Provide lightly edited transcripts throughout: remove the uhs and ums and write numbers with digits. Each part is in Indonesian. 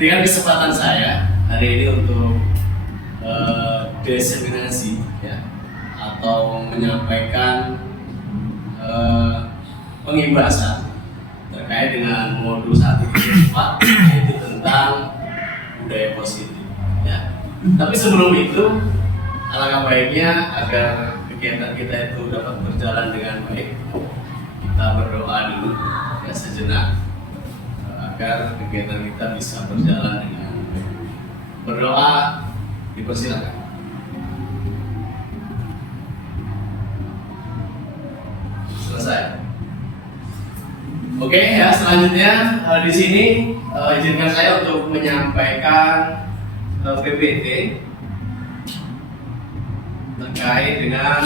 Dengan kesempatan saya hari ini untuk diseminasi ya, atau menyampaikan pengibasan terkait dengan modul 1.4 yaitu tentang budaya positif ya. Tapi sebelum itu alangkah baiknya agar kegiatan kita itu dapat berjalan dengan baik, kita berdoa dulu ya sejenak agar kegiatan kita bisa berjalan dengan baik. Berdoa dipersilakan. Selesai. Oke ya, selanjutnya di sini izinkan saya untuk menyampaikan PPT terkait dengan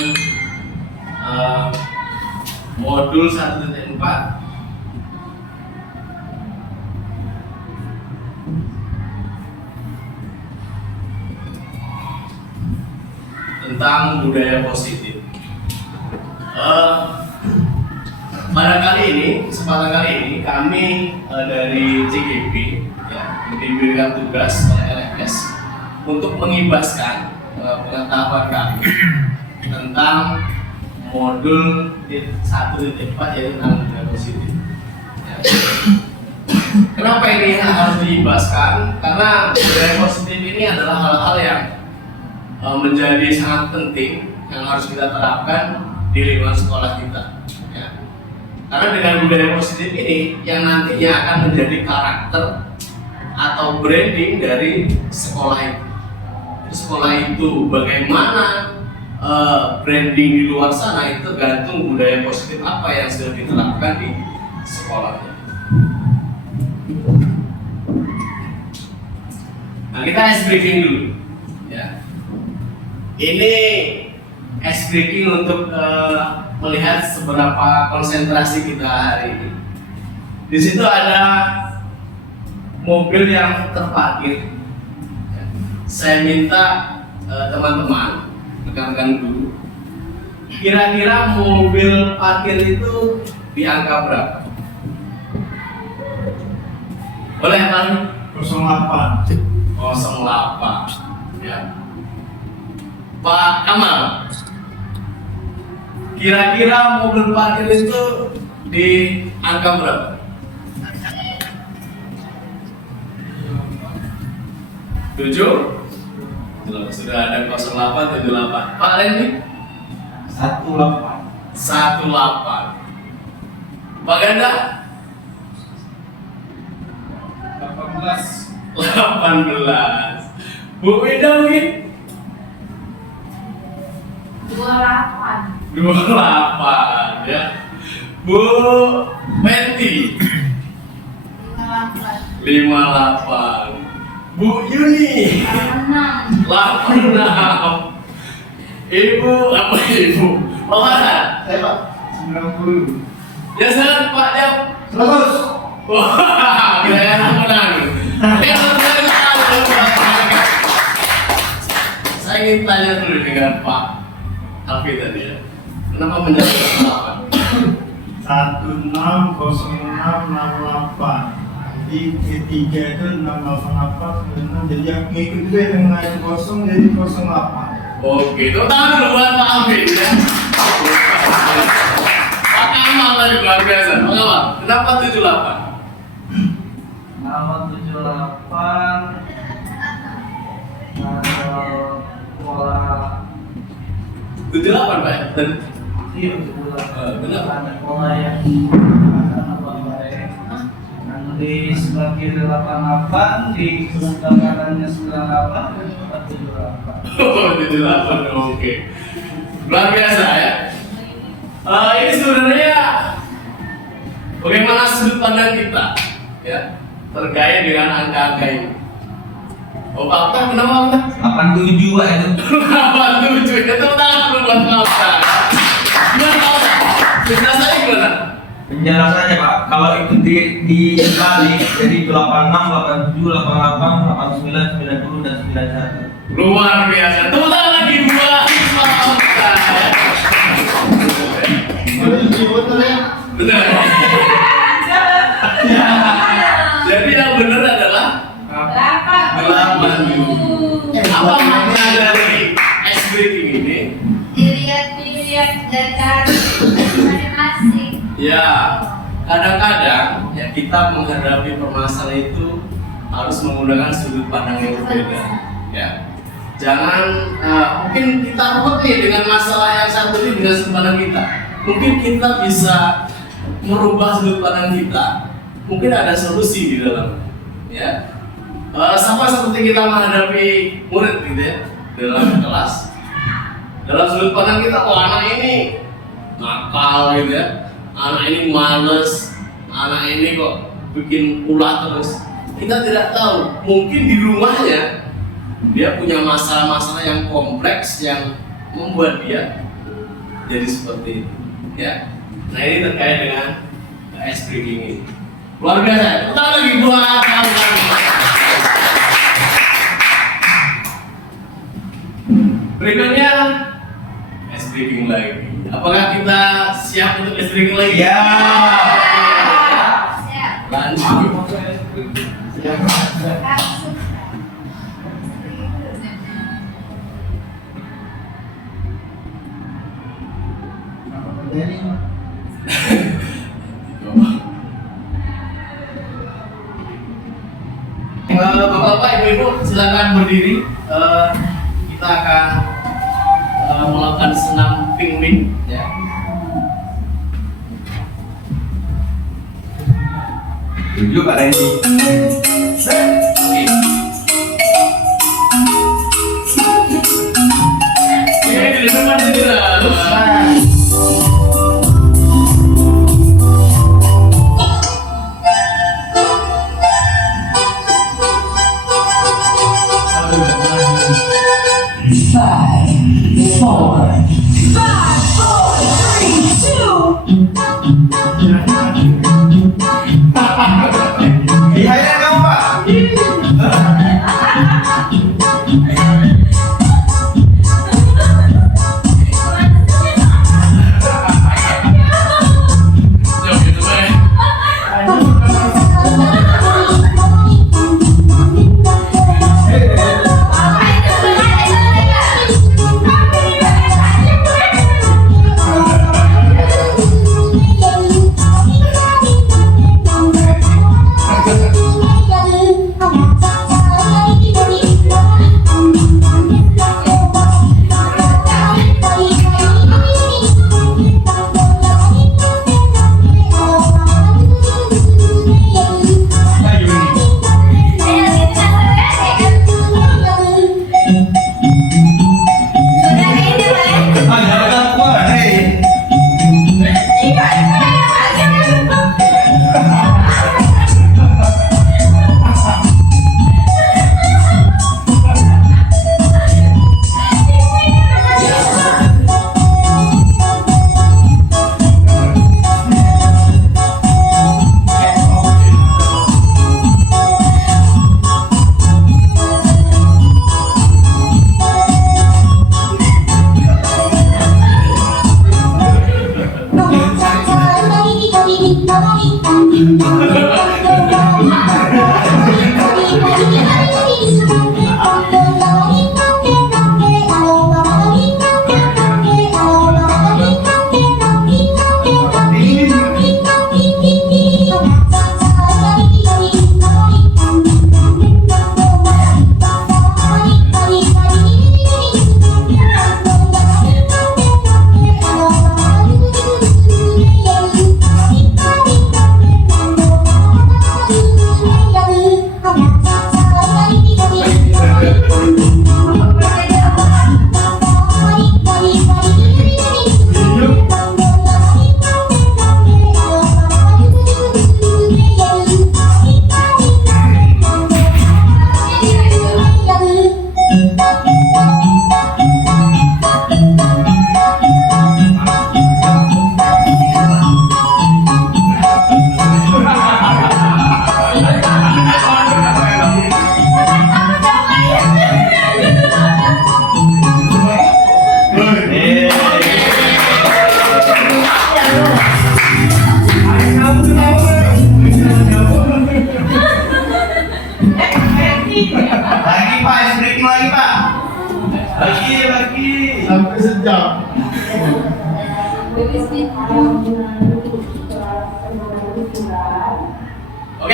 modul 1.4 tentang budaya positif. Pada kesempatan kali ini kami dari CGP ya, diberikan tugas oleh LFS untuk mengibaskan pengetahuan kami tentang modul 1.4 yaitu tentang budaya positif. Ya. Kenapa ini harus diibaskan? Karena budaya positif ini adalah hal-hal yang menjadi sangat penting yang harus kita terapkan di lingkungan sekolah kita. Ya. Karena dengan budaya positif ini yang nantinya akan menjadi karakter atau branding dari sekolah itu. Sekolah itu bagaimana branding di luar sana itu tergantung budaya positif apa yang sudah diterapkan di sekolahnya. Nah, kita ice breaking dulu ya. Ini ice breaking untuk melihat seberapa konsentrasi kita hari ini. Di situ ada mobil yang terparkir. Saya minta teman-teman rekan-rekan dulu, kira-kira mobil parkir itu di angka berapa? Boleh kan? 08. 08 ya. Pak Kamal, kira-kira mobil parkir itu di angka berapa? 7? Sudah ada 0878. Pak Lendi? 18. 18. Pak Ganda? 18. 18. Bu Wida mungkin? 28. 28 ya. Bu Menti? 58. 58. Bu Yuni? 86. 86. Ibu apa ibu? Pak Hasan? Saya Pak. 90. Ya salah Pak Jam. 100. Wah, kira-kira menang. Saya ingin tanya dulu dengan Pak Alfi tadi ya. Kenapa menjawab 160668. Jadi ketiga itu 688 jadi yang ngikut itu yang naik kosong jadi 08. Oke, itu tangan dulu buat Pak Alfi ya. Pak Kamal tadi luar biasa. Pak Kamal, kenapa 78? Nama 78 pola 78 Pak. iya 78 Benar. ada pola yang di sebelah kiri 88 di sebelah kanannya 98 78. Oh, 78. Oke. Luar biasa ya. Ini sebenarnya bagaimana sudut pandang kita ya terkait dengan angka-angka ini. Oh Pak Alta, kenapa Alta? 87 Pak itu. 87, itu tangan dulu buat Pak Alta. Gimana Pak Alta? Penjelasannya gimana? Penjelasannya Pak, kalau itu dibalik jadi 86, 87, 88, 89, 90 dan 91. Luar biasa. Tepuk tangan lagi buat Pak Alta. Benar. Jadi yang benar adalah Apa makna dari ice breaking ini? Dilihat dan cari masing-masing. Ya, kadang-kadang ya kita menghadapi permasalahan itu harus menggunakan sudut pandang yang berbeda. Ya, jangan mungkin kita ruwet nih dengan masalah yang satu ini dengan sudut pandang kita. Mungkin kita bisa merubah sudut pandang kita. Mungkin ada solusi di dalam. Ya, sama seperti kita menghadapi murid gitu ya dalam kelas. Dalam sudut pandang kita, oh anak ini nakal gitu ya, anak ini males, anak ini kok bikin ulah terus. Kita tidak tahu, mungkin di rumahnya dia punya masalah-masalah yang kompleks yang membuat dia jadi seperti itu. Ya, nah ini terkait dengan ice breaking ini. Luar biasa. Kita lagi buat kawan-kawan. Berikutnya ice breaking lagi. Apakah kita siap untuk ice breaking lagi? Ya. Siap. Lanjut. Bapak-bapak, ibu-ibu, silakan berdiri. Kita akan melakukan senam pingwin. Ya. Tujuh Kak Randy. Oke. Oke, di depan tidak. Di highlight kamu Pak.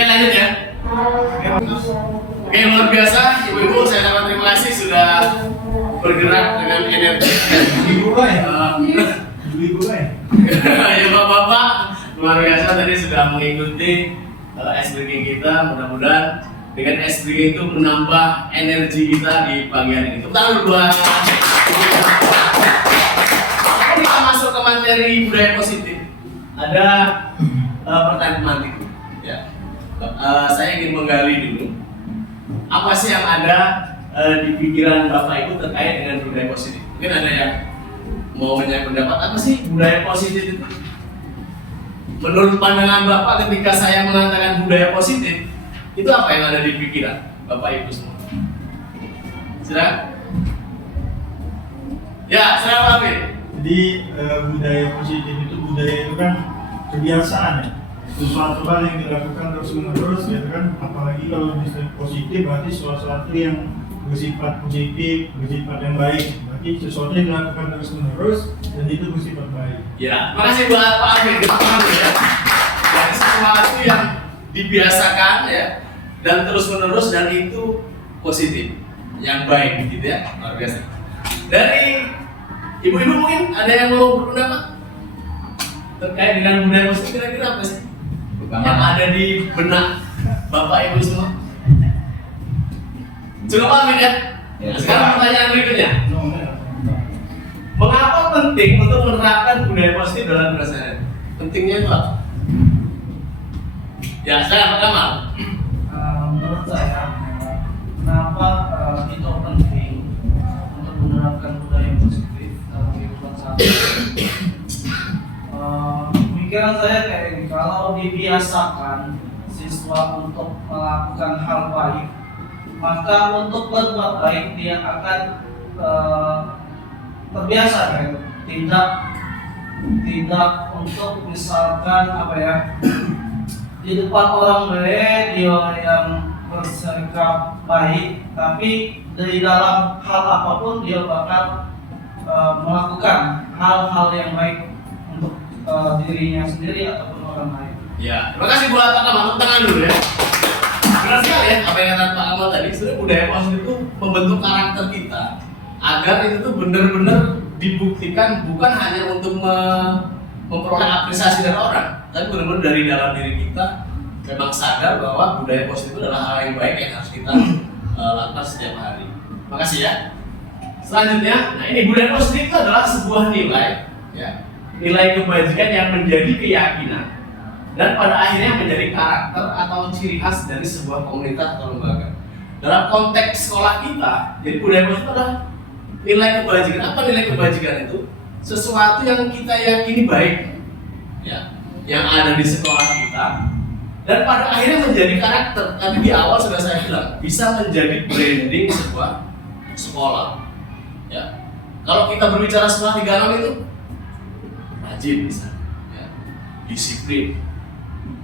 Oke, lanjut ya. Oke, luar biasa ibu-ibu, saya dapat terima kasih sudah bergerak dengan energi. Ibu ya? Iya. Ibu ya? Ya bapak-bapak, luar biasa tadi sudah mengikuti ice breaking kita. Mudah-mudahan dengan ice breaking itu menambah energi kita di pagi hari ini. Tepuk tangan berdua. Kita masuk ke materi budaya positif. Ada pertanyaan pemantik. Ya. Saya ingin menggali dulu. Apa sih yang ada di pikiran Bapak Ibu terkait dengan budaya positif? Mungkin ada yang mau menyampaikan pendapat, apa sih budaya positif itu? Menurut pandangan Bapak ketika saya mengatakan budaya positif, itu apa yang ada di pikiran Bapak Ibu semua? Silakan. Ya, saya Wafid. Jadi budaya positif itu, budaya itu kan kebiasaan ya, sesuatu hal yang dilakukan terus menerus ya kan, apalagi kalau disebut positif berarti sesuatu yang bersifat positif, bersifat yang baik, berarti sesuatu yang dilakukan terus menerus dan itu bersifat baik. Ya, makasih buat Pak Afid. Kita paham ya. Jadi sesuatu yang dibiasakan ya dan terus menerus dan itu positif, yang baik gitu ya, luar biasa. Dari ibu-ibu mungkin ada yang mau berpendapat terkait dengan budaya positif, kira-kira apa sih yang ada di benak Bapak Ibu semua? Cukup paham ya? Sekarang pertanyaan berikutnya. Mengapa penting untuk menerapkan budaya positif dalam keseharian? Pentingnya itu apa? Ya, saya pertama. Menurut saya, kenapa itu penting untuk menerapkan budaya positif dalam kehidupan sehari-hari? Pemikiran saya kayak ini, kalau dibiasakan siswa untuk melakukan hal baik, maka untuk berbuat baik dia akan terbiasa kan, tidak untuk misalkan apa ya, di depan orang baik dia yang bersikap baik, tapi dari dalam hal apapun dia bakal melakukan hal-hal yang baik untuk dirinya sendiri ataupun orang lain. Ya, terima kasih buat Pak Kamal. Tepuk tangan dulu ya. Benar sekali ya apa yang kata Pak Kamal tadi. Sebenarnya budaya positif itu membentuk karakter kita agar itu tuh benar-benar dibuktikan bukan hanya untuk memperoleh apresiasi dari orang, tapi benar-benar dari dalam diri kita memang sadar bahwa budaya positif itu adalah hal yang baik yang harus kita lakukan setiap hari. Makasih ya. Selanjutnya, nah ini budaya positif itu adalah sebuah nilai, ya, nilai kebajikan yang menjadi keyakinan dan pada akhirnya menjadi karakter atau ciri khas dari sebuah komunitas atau lembaga. Dalam konteks sekolah kita, jadi budaya positif adalah nilai kebajikan. Apa nilai kebajikan itu? Sesuatu yang kita yakini baik, ya, yang ada di sekolah kita dan pada akhirnya menjadi karakter. Tadi di awal sudah saya bilang bisa menjadi branding sebuah sekolah. Ya, kalau kita berbicara sekolah 36 itu rajin misalnya, ya, disiplin.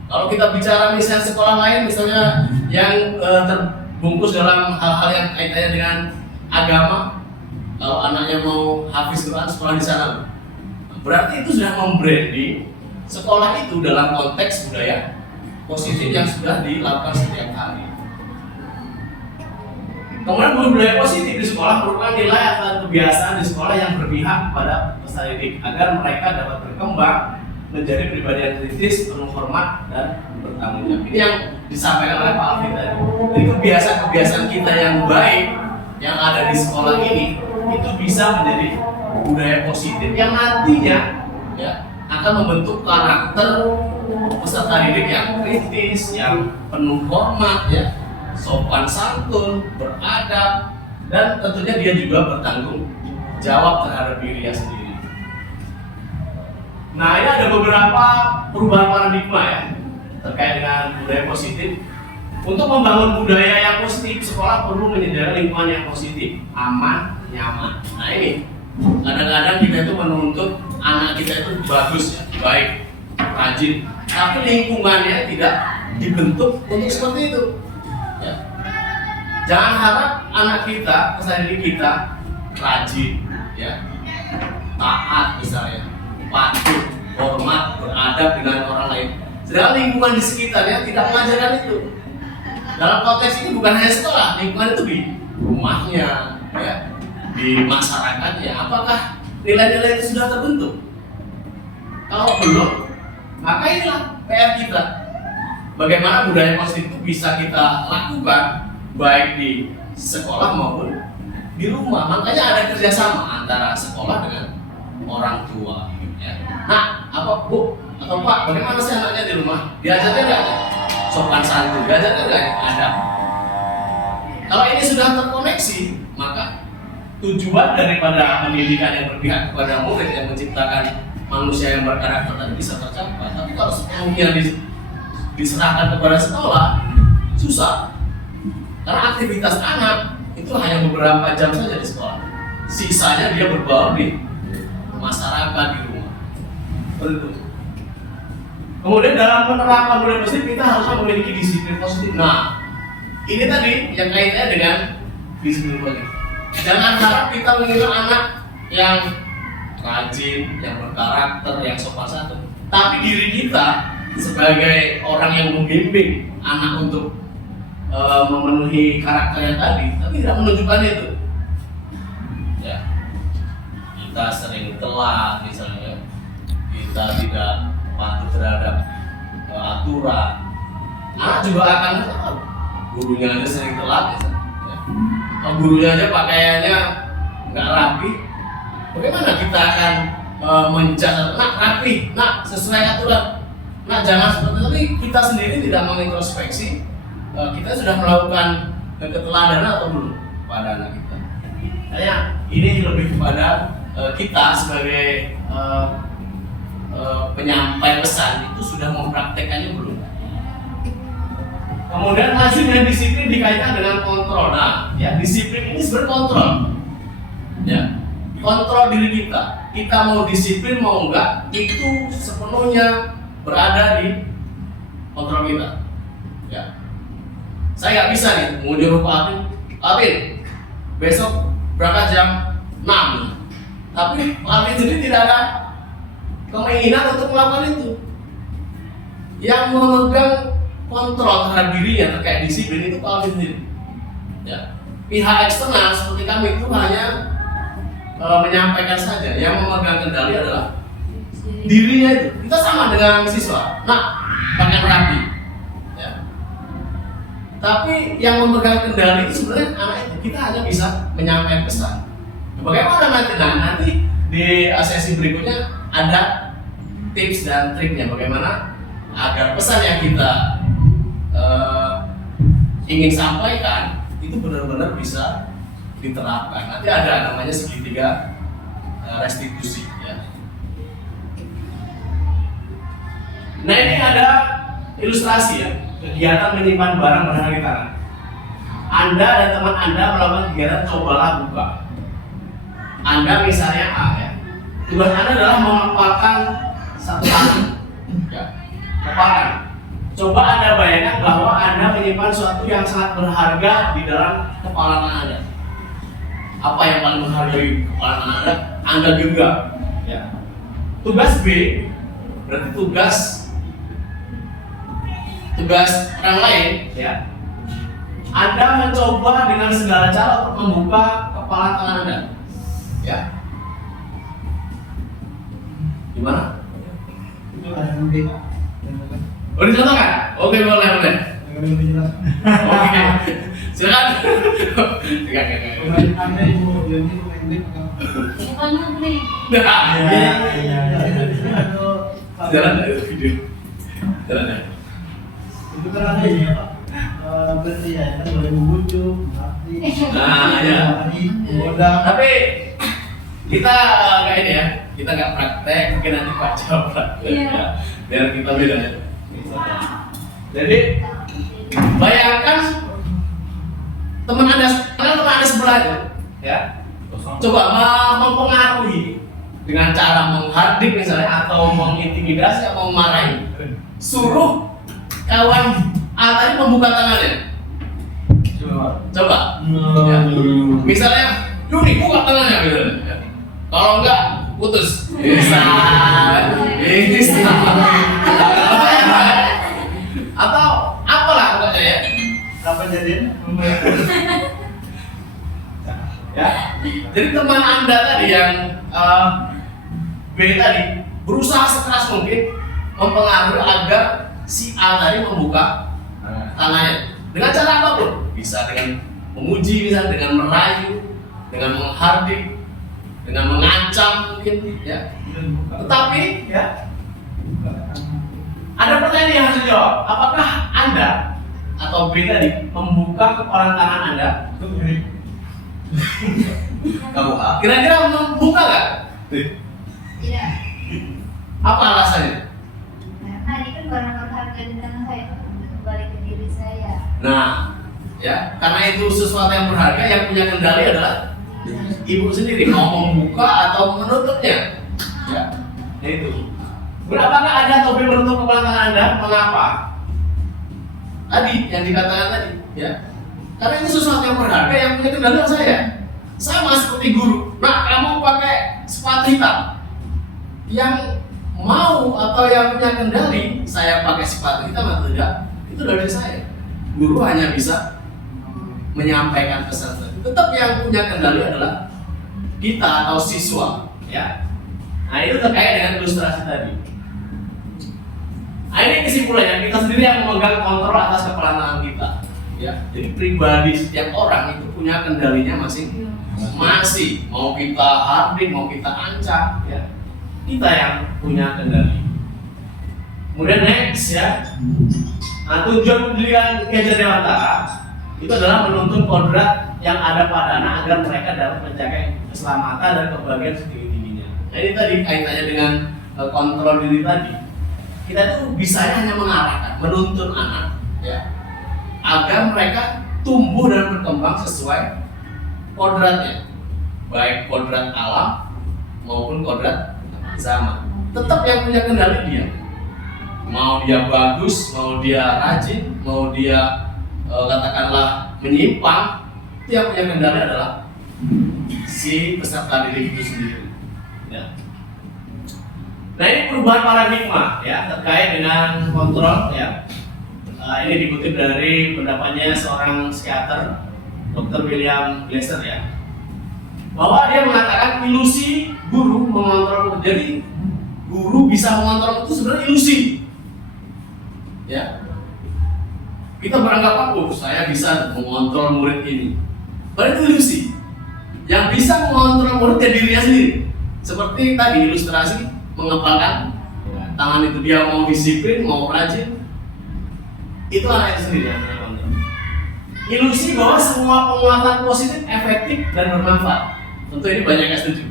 Kalau kita bicara misalnya sekolah lain, misalnya yang terbungkus dalam hal-hal yang kaitannya dengan agama, kalau anaknya mau hafiz Quran sekolah di sana, berarti itu sudah membranding sekolah itu dalam konteks budaya positif yang sudah dilakukan setiap hari. Kemudian budaya positif di sekolah merupakan nilai atau kebiasaan di sekolah yang berpihak pada peserta didik agar mereka dapat berkembang menjadi pribadi yang kritis, penuh hormat dan bertanggung jawab. Ini yang disampaikan oleh Pak Alvin tadi. Jadi kebiasaan-kebiasaan kita yang baik yang ada di sekolah ini itu bisa menjadi budaya positif yang nantinya ya akan membentuk karakter peserta didik yang kritis, yang penuh hormat, ya, sopan santun, beradab, dan tentunya dia juga bertanggung jawab terhadap dirinya sendiri. Nah, ini ada beberapa perubahan paradigma ya terkait dengan budaya positif. Untuk membangun budaya yang positif, sekolah perlu menyediakan lingkungan yang positif, aman, nyaman. Nah ini, kadang-kadang kita itu menuntut anak kita itu bagus ya, baik, rajin, tapi lingkungannya tidak dibentuk untuk seperti itu. Ya. Jangan harap anak kita, peserta didik kita rajin, ya, taat misalnya, patuh, hormat, beradab dengan orang lain. Sedangkan lingkungan di sekitarnya tidak mengajarkan itu. Dalam konteks ini bukan hanya sekolah, lingkungan itu di rumahnya, ya, di masyarakatnya. Apakah nilai-nilai itu sudah terbentuk? Kalau belum, maka inilah PR kita. Bagaimana budaya positif itu bisa kita lakukan baik di sekolah maupun di rumah. Makanya ada kerjasama antara sekolah dengan orang tua. Ya. Nah, apa Bu atau Pak, bagaimana sih anaknya di rumah? Diajarkan nggak sopan santun? Diajarkan nggak adab? Kalau ini sudah terkoneksi, maka tujuan daripada pendidikan yang berpihak kepada murid yang menciptakan manusia yang berkarakter tadi bisa tercapai. Tapi kalau sepenuhnya diserahkan kepada sekolah, susah. Karena aktivitas anak itu hanya beberapa jam saja di sekolah. Sisanya dia berbaur di masyarakat, di rumah. Betul. Kemudian dalam menerapkan budaya positif kita harus memiliki disiplin positif. Nah, ini tadi yang kaitannya dengan disiplin positif. Jangan harap kita mengingat anak yang rajin, yang berkarakter, yang sopan santun. Tapi diri kita sebagai orang yang membimbing anak untuk memenuhi karakternya tadi, tapi tidak menunjukkan itu. Ya, kita sering telat misalnya, kita tidak patuh terhadap aturan. Anak juga akan tahu. Gurunya aja sering telat misalnya. Ya. Kalau gurunya aja pakaiannya nggak rapi, bagaimana kita akan mencatat? Nak rapi, nak sesuai aturan. Nah, jangan seperti itu. Tapi kita sendiri tidak mengintrospeksi, kita sudah melakukan keteladanan atau belum pada anak kita. Kayaknya ini lebih kepada kita sebagai penyampai pesan itu sudah mempraktekannya belum. Kemudian lanjut dengan disiplin dikaitkan dengan kontrol. Nah, ya disiplin ini sebenarnya kontrol. Ya, kontrol diri kita. Kita mau disiplin mau enggak, itu sepenuhnya berada di kontrol kita. Ya, saya nggak bisa nih mau nyuruh Pak Apin, besok berangkat jam 6. Tapi Pak Apin sendiri tidak ada keinginan untuk melakukan itu. Yang memegang kontrol terhadap dirinya terkait disiplin itu Pak Apin sendiri. Ya, pihak eksternal seperti kami itu hanya menyampaikan saja. Yang memegang kendali adalah dirinya itu. Kita sama dengan siswa. Nah, pakai rapi. Ya. Tapi yang memegang kendali itu sebenarnya anak itu. Kita hanya bisa menyampaikan pesan. Bagaimana nanti? Nah, nanti di sesi berikutnya ada tips dan triknya bagaimana agar pesan yang kita ingin sampaikan itu benar-benar bisa diterapkan. Nanti ada namanya segitiga restitusi. Ya. Nah, ini ada ilustrasi ya, kegiatan menyimpan barang berharga di tangan. Anda dan teman Anda melakukan kegiatan cobalah buka. Anda misalnya A ya, tugas Anda adalah mengepalkan satu tangan. Ya, kepalkan. Coba Anda bayangkan bahwa Anda menyimpan sesuatu yang sangat berharga di dalam kepala tangan Anda. Apa yang paling menghargai kepala tangan Anda? Anda genggam. Ya. Tugas B berarti tugas orang lain, ya. Anda mencoba dengan segala cara untuk membuka kepala tangan Anda, ya. Gimana? Itu ada yang lebih. Oh, dicontohkan? Oke, boleh. Oke, silakan. Anda ibu jadi pemain band atau? Bukan negeri. Jalan dari video. Jalan ya. Itu kan ada ya Pak. Berarti ya kan boleh membujuk, Nah, ya. Modal. Tapi kita nggak ini ya, kita nggak praktek, mungkin nanti Pak jawab praktek ya, biar kita beda ya. Jadi bayangkan teman anda sebelahnya, ya, coba mempengaruhi dengan cara menghardik misalnya atau mengintimidasi atau memarahi, suruh kawan A tadi membuka tangannya. Coba. Ya. Misalnya, Yuni buka tangannya gitu. Ya. Kalau enggak, putus. Bisa. Apa jadinya? Ya, jadi teman Anda tadi yang B tadi berusaha sekeras mungkin mempengaruhi agar si A tadi membuka tangannya dengan cara apapun, bisa dengan memuji, bisa dengan merayu, dengan menghardik, dengan mengancam mungkin, ya. Tetapi, ya, ada pertanyaan yang harus dijawab. Apakah Anda atau B tadi membuka kepalan tangan Anda? KUA. Kira-kira membuka nggak? Tidak. Apa alasannya? Karena ini kan barang berharga di tangan saya untuk kembali ke diri saya. Nah, ya, karena itu sesuatu yang berharga, yang punya kendali adalah ibu sendiri, mau membuka atau menutupnya. Ya, itu. Berapakah Anda atau B menutup kepala tangan Anda? Mengapa? Tadi yang dikatakan tadi, ya. Karena ini sesuatu yang berharga, yang punya kendali saya. Sama seperti guru. Nah, kamu pakai sepatu hitam. Yang mau atau yang punya kendali, saya pakai sepatu hitam atau tidak, itu dari saya. Guru hanya bisa menyampaikan pesan tadi. Tetap yang punya kendali adalah kita atau siswa, ya. Nah, itu terkait dengan ilustrasi tadi. Nah, ini kesimpulannya, kita sendiri yang memegang kontrol atas kepala tangan kita, ya. Jadi pribadi setiap orang itu punya kendalinya masing-masing. Mau kita hardik, mau kita ancam, ya. Kita yang punya kendali. Kemudian next, ya. Nah, tujuan pendidikan Kejar Dewantara itu adalah menuntun kodrat yang ada pada anak agar mereka dapat menjaga keselamatan dan kebahagiaan setinggi-tingginya. Nah, ini tadi kaitannya dengan kontrol diri tadi. Kita tuh bisa hanya mengarahkan, menuntun anak, ya, agar mereka tumbuh dan berkembang sesuai kodratnya, baik kodrat alam maupun kodrat zaman. Tetap yang punya kendali dia. Mau dia bagus, mau dia rajin, mau dia katakanlah menyimpang, itu yang punya kendali adalah si peserta didik itu sendiri. Ya. Nah, ini perubahan paradigma, ya, terkait dengan kontrol, ya. Ini dikutip dari pendapatnya seorang psikiater, Dr. William Glasser, ya, bahwa dia mengatakan ilusi guru mengontrol. Jadi guru bisa mengontrol itu sebenarnya ilusi, ya. Kita beranggapan, saya bisa mengontrol murid ini. Padahal itu ilusi. Yang bisa mengontrol murid ya dirinya sendiri. Seperti tadi ilustrasi mengepalkan tangan itu, dia mau disiplin, mau rajin, itu anak itu sendiri yang mengontrol. Ilusi bahwa semua penguatan positif efektif dan bermanfaat. Tentu ini banyak yang setuju.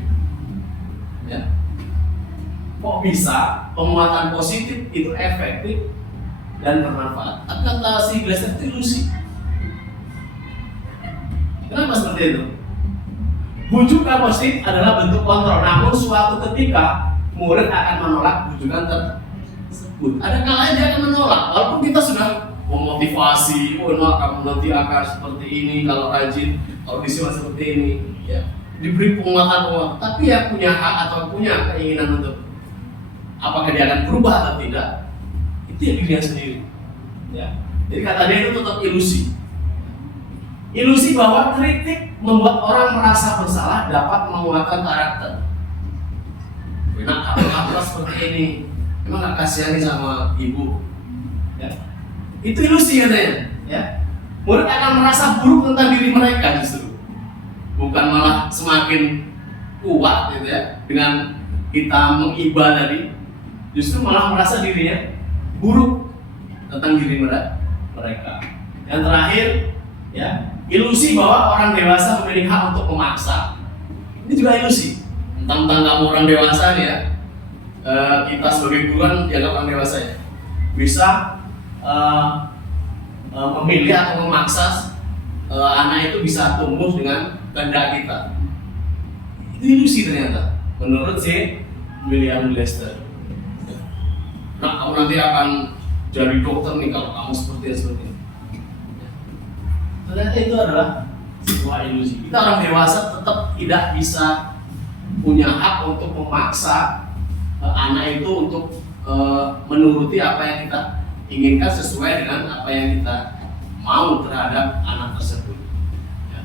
Ya. Kok bisa penguatan positif itu efektif dan bermanfaat? Tapi kata si Glasser itu ilusi. Kenapa seperti itu? Bujukan positif adalah bentuk kontrol, namun suatu ketika murid akan menolak bujukan tersebut. Ada kalanya dia akan menolak, walaupun kita sudah memotivasi, kamu nanti akan seperti ini kalau rajin, kalau disiplin seperti ini, ya. Diberi penguatan, tapi yang punya hak atau punya keinginan untuk apakah dia akan berubah atau tidak, itu ya dirinya sendiri. Ya. Jadi kata dia itu tetap ilusi. Ilusi bahwa kritik membuat orang merasa bersalah dapat menguatkan karakter. Nah, apa seperti ini? Emang gak kasihani sama ibu? Ya. Itu ilusi katanya. Ya. Murid akan merasa buruk tentang diri mereka justru. Bukan malah semakin kuat gitu ya dengan kita mengibah tadi, justru malah merasa dirinya buruk tentang diri mereka. Yang terakhir, ya, ilusi bahwa orang dewasa memiliki hak untuk memaksa. Ini juga ilusi. Tentang kamu orang dewasa nih, ya, kita sebagai guru kan dianggap orang dewasa, ya, bisa memilih atau memaksa anak itu bisa tumbuh dengan kehendak kita. Itu ilusi ternyata menurut si William Glasser. Nah, kamu nanti akan jadi dokter nih kalau kamu seperti ini. Ternyata itu adalah sebuah ilusi. Kita orang dewasa tetap tidak bisa punya hak untuk memaksa anak itu untuk menuruti apa yang kita inginkan sesuai dengan apa yang kita mau terhadap anak tersebut. Ya.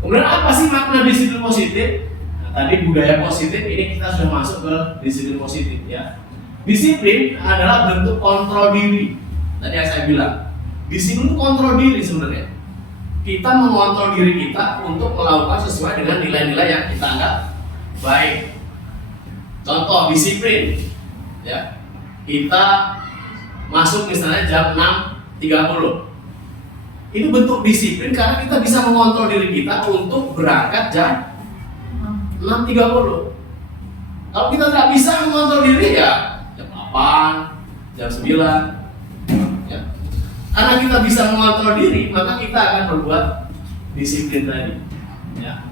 Kemudian apa sih makna disiplin positif? Nah, tadi budaya positif, ini kita sudah masuk ke disiplin positif ya. Disiplin adalah bentuk kontrol diri. Tadi yang saya bilang, disiplin itu kontrol diri sebenarnya. Kita mengontrol diri kita untuk melakukan sesuai dengan nilai-nilai yang kita anggap baik. Contoh disiplin, ya, kita masuk misalnya jam 6.30. Itu bentuk disiplin karena kita bisa mengontrol diri kita untuk berangkat jam 6.30. Kalau kita nggak bisa mengontrol diri ya jam 8, jam 9, ya. Karena kita bisa mengontrol diri, maka kita akan berbuat disiplin tadi. Ya.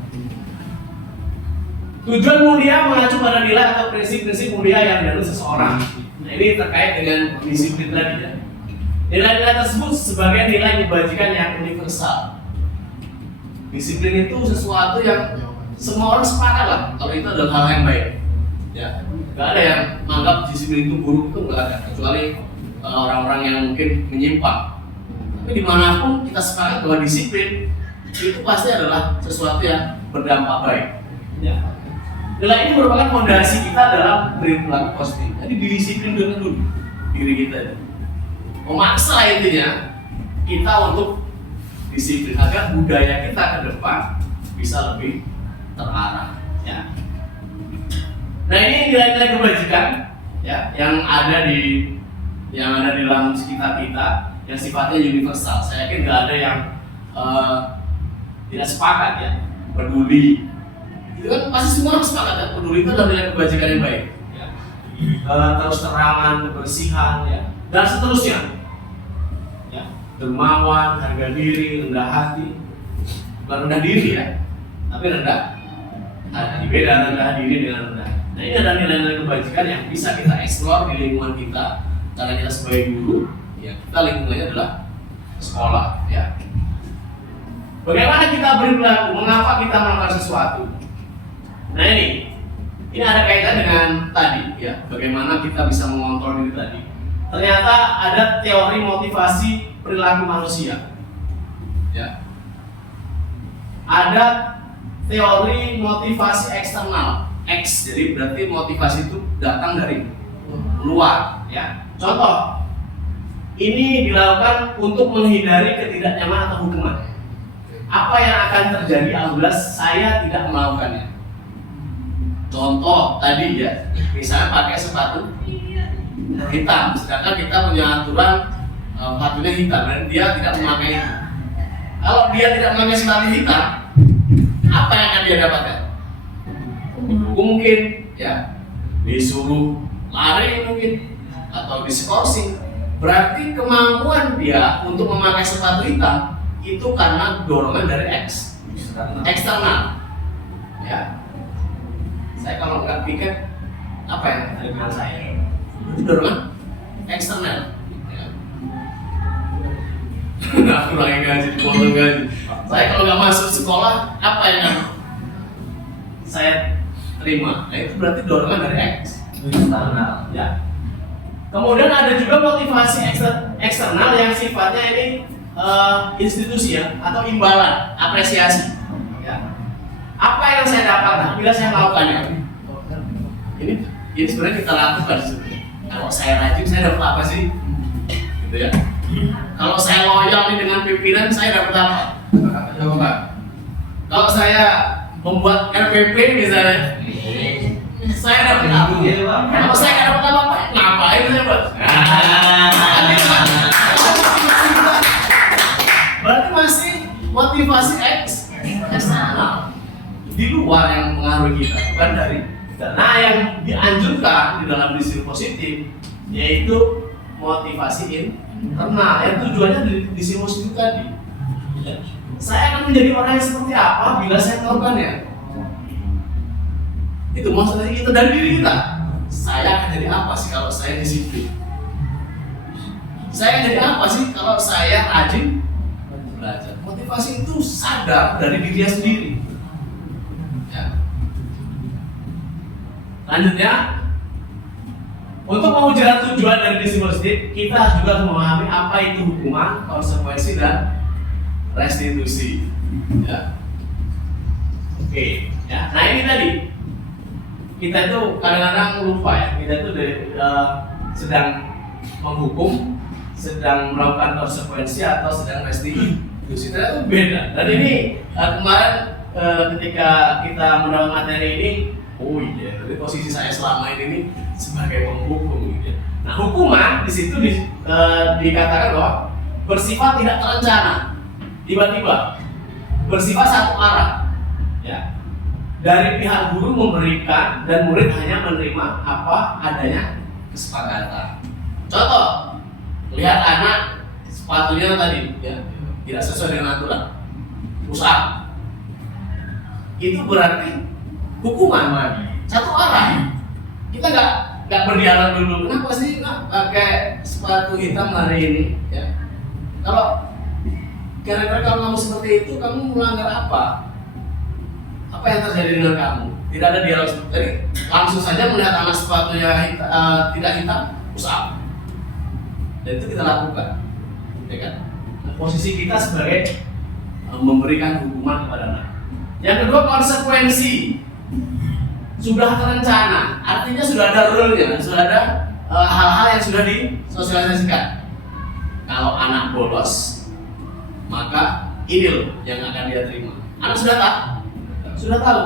Tujuan mulia mengacu pada nilai atau prinsip-prinsip mulia yang dianut seseorang. Nah, ini terkait dengan disiplin tadi ya. Nilai-nilai tersebut sebagai nilai kebajikan yang universal. Disiplin itu sesuatu yang semua orang sepakat lah kalau itu adalah hal yang baik. Ya, nggak ada yang menganggap disiplin itu buruk, itu nggak ada, kecuali orang-orang yang mungkin menyimpang. Tapi dimanapun kita sepakat bahwa disiplin itu pasti adalah sesuatu yang berdampak baik. Ya. Nilai ini merupakan fondasi kita dalam berperilaku positif. Jadi didisiplinkan dulu diri kita. Memaksa intinya kita untuk disiplin agar budaya kita ke depan bisa lebih terarah. Ya. Nah ini nilai-nilai kebajikan ya yang ada di dalam sekitar kita yang sifatnya universal. Saya yakin nggak ada yang tidak sepakat ya. Peduli itu kan pasti semua orang sepakat ya. Peduli itu adalah nilai kebajikan yang baik. Ya. Terus terangan, kebersihan ya dan seterusnya. Ya. Dermawan, harga diri, rendah hati. Bukan rendah diri ya, tapi rendah hati. Beda rendah diri dengan rendah. Nah ini adalah nilai-nilai kebajikan yang bisa kita eksplor di lingkungan kita. Karena kita sebagai guru, ya kita lingkungannya adalah sekolah. Ya. Bagaimana kita berperilaku? Mengapa kita melakukan sesuatu? Nah ini ada kaitan dengan tadi, ya. Bagaimana kita bisa mengontrol diri tadi? Ternyata ada teori motivasi perilaku manusia. Ya. Ada teori motivasi eksternal. X, jadi berarti motivasi itu datang dari luar, ya. Contoh, ini dilakukan untuk menghindari ketidaknyamanan atau hukuman. Apa yang akan terjadi apabila saya tidak melakukannya? Contoh tadi ya, misalnya pakai sepatu hitam, sedangkan kita punya aturan sepatunya hitam dan dia tidak memakai itu. Kalau dia tidak memakai sepatu hitam, apa yang akan dia dapatkan? Mungkin ya disuruh lari mungkin atau diskorsing. Berarti kemampuan dia untuk memakai sepatu hitam itu karena dorongan dari eksternal. Ya. Saya kalau nggak pikir apa yang ada bilang saya itu dorongan eksternal. Ya. Aku lagi gaji, dipotong gaji. Saya kalau nggak masuk sekolah apa yang saya terima, nah itu berarti dorongan dari eksternal, ya. Kemudian ada juga motivasi eksternal yang sifatnya ini institusi ya atau imbalan, apresiasi. Ya. Apa yang saya dapatkan bila saya melakukannya? Ini sebenarnya kita lakukan sebenarnya. Kalau saya rajin, saya dapat apa sih? Gitu ya. Kalau saya loyal nih dengan pimpinan, saya dapat apa? Coba. Kalau saya membuat RPP misalnya, saya dapat apa? Kalau saya nggak dapat apa-apa, ngapain saya buat? Berarti masih motivasi eksternal di luar yang mengaruhi kita, bukan dari kita. Nah yang dianjurkan di dalam disiplin positif yaitu motivasi internal yang tujuannya di disiplin positif tadi. Saya akan menjadi orang yang seperti apa bila saya melakukannya. Itu maksudnya itu dari diri kita. Saya akan jadi apa sih kalau saya disiplin? Saya akan jadi apa sih kalau saya rajin belajar? Motivasi itu sadar dari diri dia sendiri. Ya. Lanjutnya, Untuk mewujudkan tujuan dari disability, kita juga harus memahami apa itu hukuman, konsekuensi, dan restitusi. Ya. Oke, ya. Nah ini tadi kita itu kadang-kadang lupa ya, kita itu sedang menghukum, sedang melakukan konsekuensi atau sedang restitusi. Ternyata itu beda. Dan ini kemarin ketika kita mendapat materi ini, oh iya, dari posisi saya selama ini sebagai penghukum. Gitu. Nah hukuman di situ dikatakan bahwa bersifat tidak terencana, tiba-tiba, bersifat satu arah. Ya. Dari pihak guru memberikan dan murid hanya menerima apa adanya kesepakatan. Contoh, lihat anak sepatunya tadi ya tidak sesuai dengan aturan, rusak. Itu berarti hukuman satu arah. Kita nggak berdialog dulu. Kenapa sih nggak pakai sepatu hitam hari ini? Ya. Kalau kira-kira kalau kamu seperti itu, kamu melanggar apa? Apa yang terjadi dengan kamu? Tidak ada dialog seperti ini. Langsung saja melihat anak sepatunya tidak hitam, rusak. Dan itu kita lakukan, ya kan? Nah, posisi kita sebagai memberikan hukuman kepada anak. Yang kedua, konsekuensi. Sudah terencana, artinya sudah ada rule-nya, sudah ada hal-hal yang sudah disosialisasikan. Kalau anak bolos, maka ini loh yang akan dia terima. Anak sudah tahu.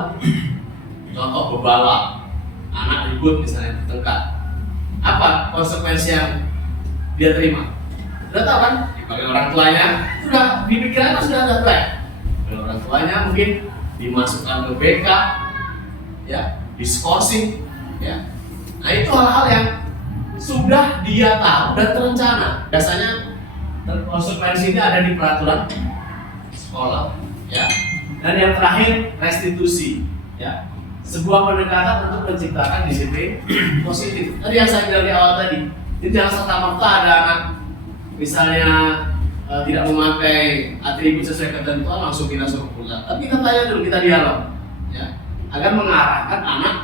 Contoh bebalak, anak ribut misalnya bertengkar. Apa konsekuensi yang dia terima? Sudah tahu kan? Dipanggil orang tuanya, sudah dipikiran sudah ada plan. Dipanggil orang tuanya mungkin dimasukkan ke BK, ya, diskorsing, ya. Nah itu hal-hal yang sudah dia tahu dan terencana. Biasanya konsekuensinya ada di peraturan sekolah, ya. Dan yang terakhir restitusi, ya. Sebuah pendekatan untuk menciptakan disiplin positif. Tadi yang saya bilang di awal tadi, jadi jangan serta-merta ada anak misalnya tidak memakai atribut sesuai ketentuan langsung kita suruh pulang. Tapi kita tanya dulu, kita dialog, ya, agar mengarahkan anak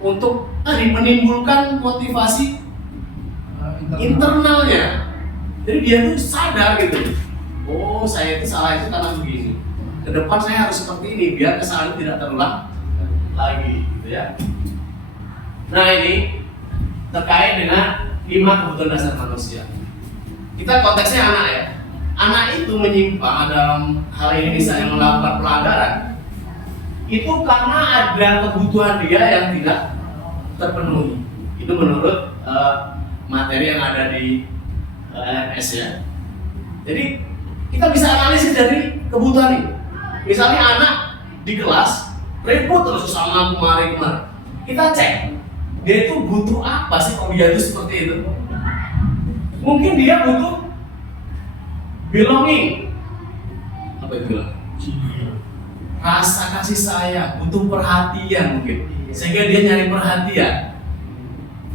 untuk tadi menimbulkan motivasi internalnya. Jadi dia tuh sadar gitu. Oh, saya itu salah itu karena begini. Ke depan saya harus seperti ini biar kesalahan itu tidak terulang lagi, gitu ya. Nah ini terkait dengan 5 kebutuhan dasar manusia. Kita konteksnya anak ya. Anak itu menyimpang dalam hal ini misalnya melakukan pelanggaran. Itu karena ada kebutuhan dia yang tidak terpenuhi. Itu menurut materi yang ada di LMS ya. Jadi kita bisa analisis dari kebutuhan ini. Misalnya anak di kelas ribut terus sama kemarin. Kita cek dia itu butuh apa sih kalau dia itu seperti itu. Mungkin dia butuh belonging. Apa itu belonging? Rasa kasih sayang, butuh perhatian mungkin. Sehingga dia nyari perhatian.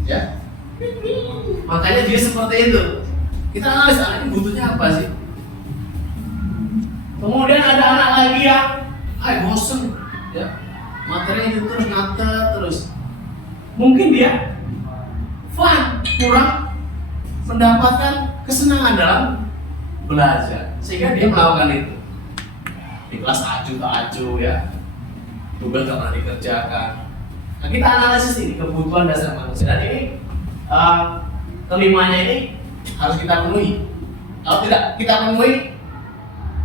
Ya. Makanya dia seperti itu. Kita analis anak ini butuhnya apa sih? Kemudian ada anak lagi yang bosen, ya. Materinya itu terus ngatet terus. Mungkin dia fun, kurang mendapatkan kesenangan dalam belajar, sehingga dia melakukan itu. Di kelas acu ya, tugas gak pernah dikerjakan. Nah kita analisis ini kebutuhan dasar manusia. Dan ini kelimanya ini harus kita penuhi. Kalau tidak kita penuhi,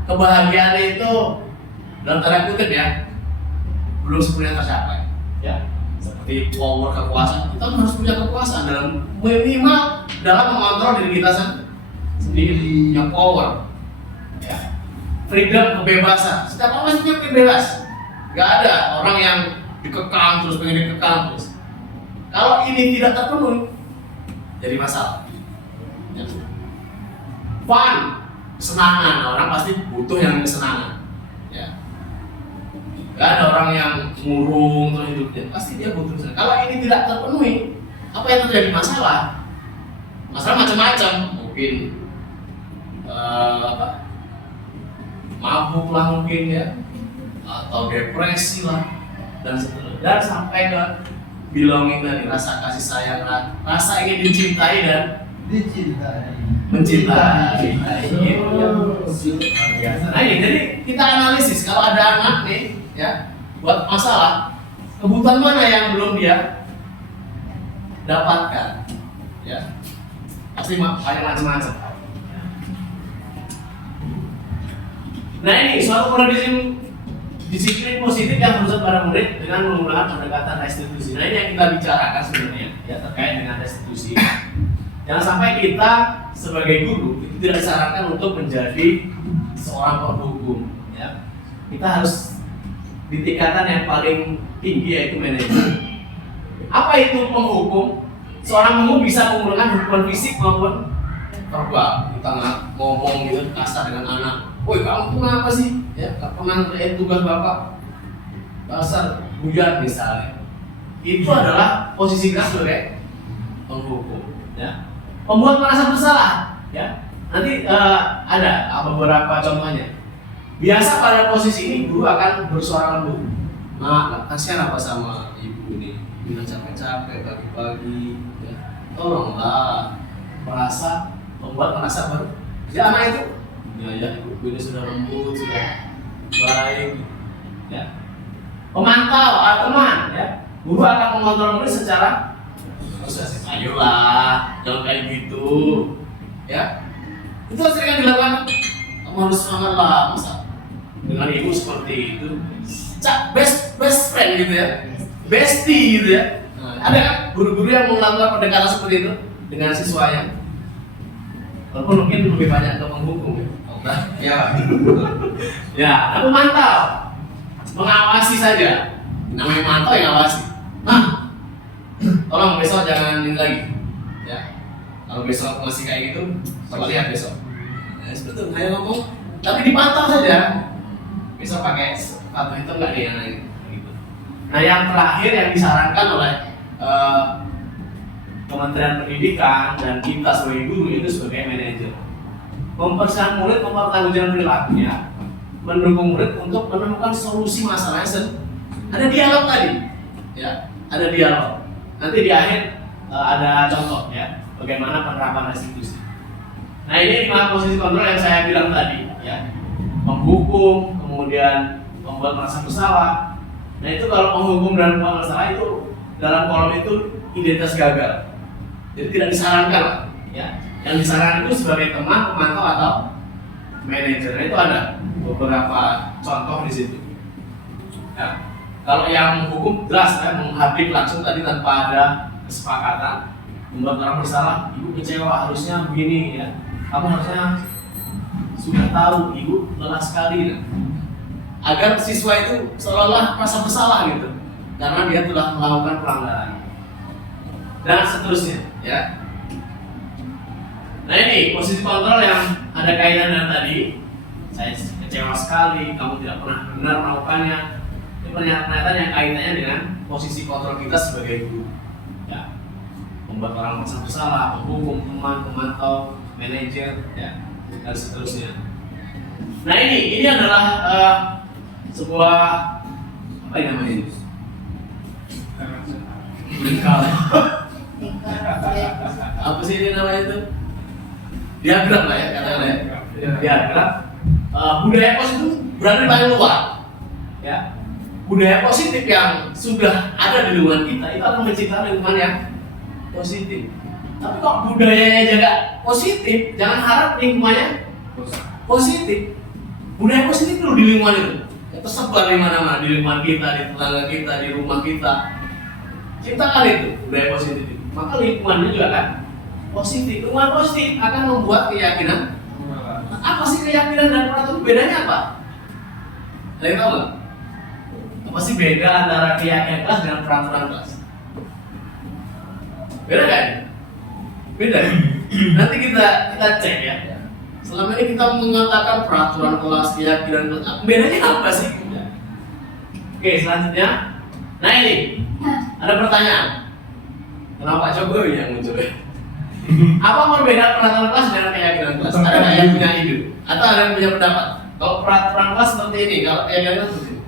kebahagiaan itu dalam tanda kutip ya belum sepenuhnya tercapai. Ya, seperti power kekuasaan, kita harus punya kekuasaan dalam minimal dalam mengontrol diri kita sendiri, yang power. Ya, freedom, kebebasan. Setiap orang masih punya bebas. Gak ada orang yang dikekang terus pengen dikekang terus. Kalau ini tidak terpenuhi, jadi masalah. Ya. Fun, kesenangan, orang pasti butuh yang kesenangan. Ya. Gak ada orang yang murung terus hidupnya, pasti dia butuh kesenangan. Kalau ini tidak terpenuhi, apa yang terjadi? Masalah macam-macam, mungkin mabuk lah mungkin ya, atau depresi lah dan seterusnya, dan sampai ke belonging tadi, rasa kasih sayang, rasa ingin dicintai dan Dicintai. mencintai. Nah ini, jadi kita analisis kalau ada anak nih, ya, buat masalah, kebutuhan mana yang belum dia dapatkan, ya, pasti banyak macam-macam. Nah ini suatu kondisi disiplin positif yang berusaha para murid dengan menggunakan pendekatan restitusi. Nah ini yang kita bicarakan sebenarnya, ya, terkait dengan restitusi. Jangan sampai kita sebagai guru itu tidak disarankan untuk menjadi seorang penghukum, ya. Kita harus di tingkatan yang paling tinggi yaitu manajer. Apa itu penghukum? Seorang penghukum bisa menggunakan hukuman fisik maupun verbal. Kita nggak ngomong gitu kasar dengan anak. Woi kamu kenapa sih? Ya nggak pernah ngerjain tugas bapak. Dasar buyar misalnya. Itu adalah posisi kita sebagai penghukum, ya. Membuat merasa bersalah, ya. Nanti ada beberapa contohnya. Biasa pada posisi ini guru akan bersuara lembut. Nah, kasihan apa sama ibu ini? Ibu capek-capek pagi-pagi, ya. Tolonglah membuat merasa ya anak itu, ya ibu ini sudah lembut, sudah baik, ya. Pemantau atau teman, ya. Guru akan mengontrol murid secara ayolah, jangan kayak gitu, ya. Itu sering dilakukan. Kamu harus semangat lah, masa dengan ibu seperti itu. Best friend gitu ya, bestie gitu ya. Nah, ada kan guru-guru yang melakukan pendekatan seperti itu dengan siswanya. Walaupun mungkin lebih banyak ke penghukum ya. Ya, Ya, ada pemantau, mengawasi saja. Namanya mantau yang ngawasi. Nah, tolong besok jangan ini lagi, ya. Kalau besok masih kayak gitu, coba lihat besok. Ya, seperti itu, kayak ngomong, tapi dipantau saja. Besok pakai sepatu itu nggak ada yang lain, gitu. Nah, yang terakhir yang disarankan oleh Kementerian Pendidikan dan kita sebagai guru itu sebagai manajer, mempersiapkan murid mempertanggungjawabkan perilakunya, mendukung murid untuk menemukan solusi masalahnya. Ada dialog tadi, ya, ada dialog. Nanti di akhir ada contoh ya bagaimana penerapan restitusi. Nah ini 5 posisi kontrol yang saya bilang tadi, ya, menghukum, kemudian membuat merasa bersalah. Nah itu kalau menghukum dan membuat bersalah itu dalam kolom itu identitas gagal. Jadi tidak disarankan, ya. Yang disarankan itu sebagai teman, pemantau atau manajer. Nah, itu ada beberapa contoh di situ. Ya. Kalau yang menghukum jelas ya, menghadik langsung tadi tanpa ada kesepakatan, membuat orang bersalah, ibu kecewa harusnya begini ya, kamu harusnya sudah tahu ibu lelah sekali ya. Agar siswa itu seolah-olah merasa bersalah gitu, karena dia telah melakukan pelanggaran dan seterusnya ya. Nah ini posisi kontrol yang ada kaitan dengan tadi, saya kecewa sekali, kamu tidak pernah benar melakukannya. Pernyataan yang kaitannya dengan posisi kontrol kita sebagai guru, ya, membuat orang merasa bersalah, menghukum teman, pemantau, manajer, ya, dan seterusnya. Nah ini adalah sebuah apa yang namanya ini? Apa sih ini namanya itu? Diagram lah ya katakanlah ya. Diagram. Budaya positif berada di paling luar, ya. Budaya positif yang sudah ada di lingkungan kita itu akan menciptakan lingkungan yang positif. Tapi kok budayanya jaga positif, jangan harap lingkungannya positif. Budaya positif dulu di lingkungan itu, ya, tersebar di mana-mana, di lingkungan kita, di tetangga kita, di rumah kita. Ciptakan itu budaya positif. Maka lingkungannya juga kan positif. Lingkungan positif akan membuat keyakinan. Apa sih keyakinan dan peraturan? Bedanya apa? Ada yang tahu nggak? Apa sih beda antara keyakinan kelas dengan peraturan kelas? Beda kan? Beda. Nanti kita cek ya. Selama ini kita mengatakan peraturan kelas, keyakinan kelas, bedanya apa sih? Oke, selanjutnya. Nah ini ada pertanyaan. Kenapa Pak Jokowi yang muncul? Apa perbedaan peraturan kelas dengan keyakinan kelas? Ada nggak yang punya ide? Atau ada yang punya pendapat? Kalau peraturan kelas seperti ini, kalau keyakinan kelas seperti ini.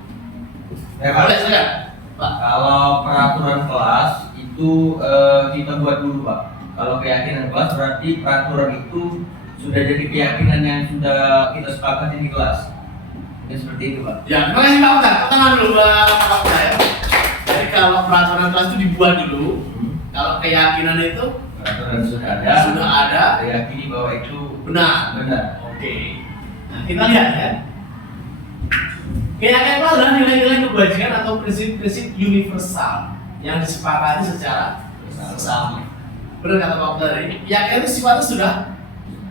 ya Boleh Pak. saya? Pak, kalau peraturan kelas itu kita buat dulu Pak. Kalau keyakinan kelas berarti peraturan itu sudah jadi keyakinan yang sudah kita sepakati di kelas. Ya seperti itu Pak. Ya, terima kasih Pak Okta. Tangan dulu Pak Okta ya. Jadi kalau peraturan kelas itu dibuat dulu. Kalau keyakinan itu Peraturan sudah ada, Yakini bahwa itu benar. benar. Oke. Nah, kita lihat ya. Keyakinan itu adalah nilai-nilai kebajikan atau prinsip-prinsip universal yang disepakati secara bersama. Benar kata Pak Okta tadi. Keyakinan itu sifatnya sudah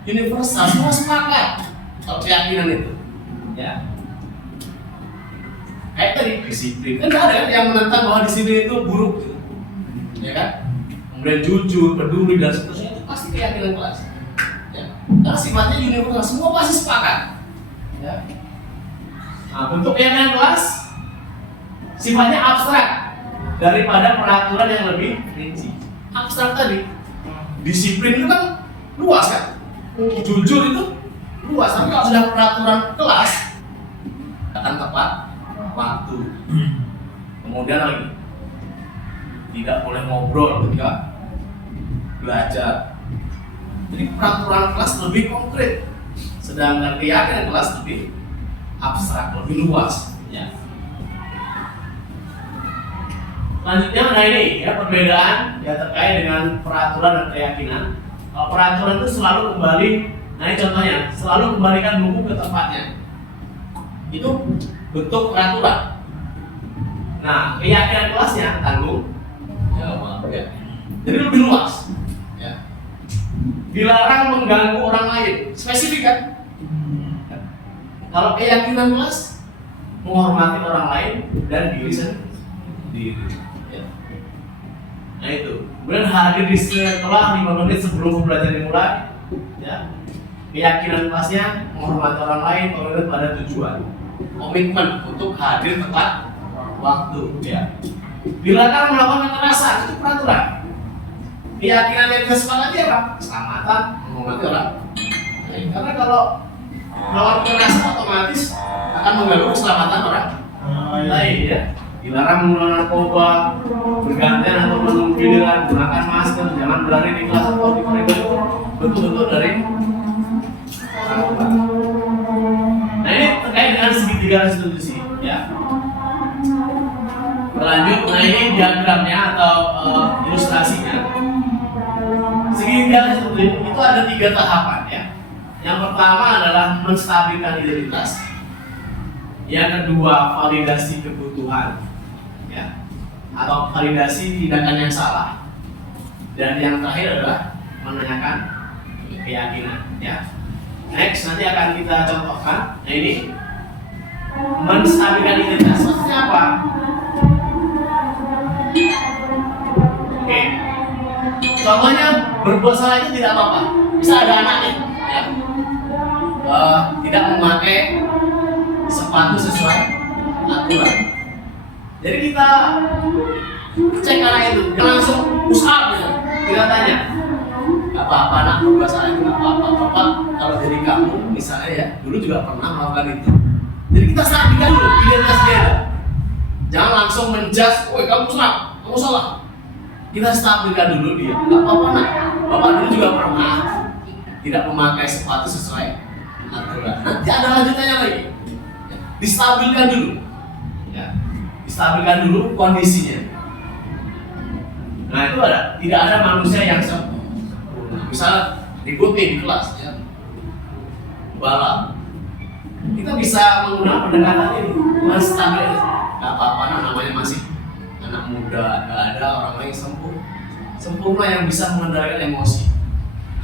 universal, semua sepakat. Kalau keyakinan itu, ya. Kayak tadi disiplin, kan nggak ada yang menentang bahwa disiplin itu buruk, gitu. Ya kan? Kemudian jujur, peduli dan seterusnya itu pasti keyakinan kelas. Ya. Karena sifatnya universal, semua pasti sepakat. Ya. Nah, bentuk keyakinan kelas sifatnya abstrak daripada peraturan yang lebih rinci. Abstrak tadi, disiplin itu kan luas kan? Jujur itu luas, tapi kalau sudah peraturan kelas akan tepat waktu. Kemudian lagi tidak boleh ngobrol ketika belajar. Jadi peraturan kelas lebih konkret, sedangkan keyakinan kelas lebih abstrak, lebih luas. Ya. Selanjutnya ada ini ya, perbedaan ya terkait dengan peraturan dan keyakinan. Kalau peraturan itu selalu kembali, nah ini contohnya, selalu kembalikan buku ke tempatnya. Itu bentuk peraturan. Nah, keyakinan kelasnya tanggung jawab ya. Jadi lebih luas. Ya. Dilarang mengganggu orang lain, spesifik kan? Kalau keyakinan kelas menghormati orang lain dan diri sendiri. Ya. Nah itu. Kemudian hadir di sekolah 5 menit sebelum pembelajaran dimulai. Ya. Keyakinan kelasnya menghormati orang lain, komitmen pada tujuan. Komitmen untuk hadir tepat waktu. Ya. Dilarang melakukan kekerasan, itu peraturan. Keyakinan yang kesepakati apa? Keselamatan, menghormati orang. Nah, karena kalau melawan kekerasan otomatis akan mengganggu keselamatan orang lain ya. Dilarang menggunakan narkoba, bergantian atau menunggu giliran, gunakan masker, jangan berlari di kelas atau di koridor itu betul-betul dari orang tua. Nah ini terkait dengan segitiga restitusi ya. Berlanjut, nah ini diagramnya atau ilustrasinya. Segitiga restitusi itu ada 3 tahapan ya. Yang pertama adalah menstabilkan identitas. Yang kedua, validasi kebutuhan, ya, atau validasi tindakan yang salah. Dan yang terakhir adalah menanyakan keyakinan. Ya. Next, nanti akan kita contohkan. Nah ini, menstabilkan identitas maksudnya apa? Oke. Contohnya berbuat salah itu tidak apa-apa. Bisa ada anaknya. Ya. Tidak memakai sepatu sesuai aturan. Jadi kita cek anak itu, kita langsung push up gitu. Kita tanya, gak apa-apa anak berbuat salah itu, gak apa-apa. Bapak kalau jadi kamu misalnya ya, dulu juga pernah melakukan itu. Jadi kita stabilkan dulu identitas dia. Jangan langsung menjudge, woi kamu salah, kamu salah. Kita stabilkan dulu dia. Gak apa-apa nak, bapak dulu juga pernah tidak memakai sepatu sesuai aturan. Nanti ada lanjutannya lagi. Distabilkan dulu, ya. Distabilkan dulu kondisinya. Nah itu ada, tidak ada manusia yang sempurna. Misal diikuti di kelas, ya. Balap. Kita bisa menggunakan pendekatan ini, menstabilkan. Gak apa-apa, namanya masih anak muda, gak ada orang lain sempurna yang bisa mengendalikan emosi.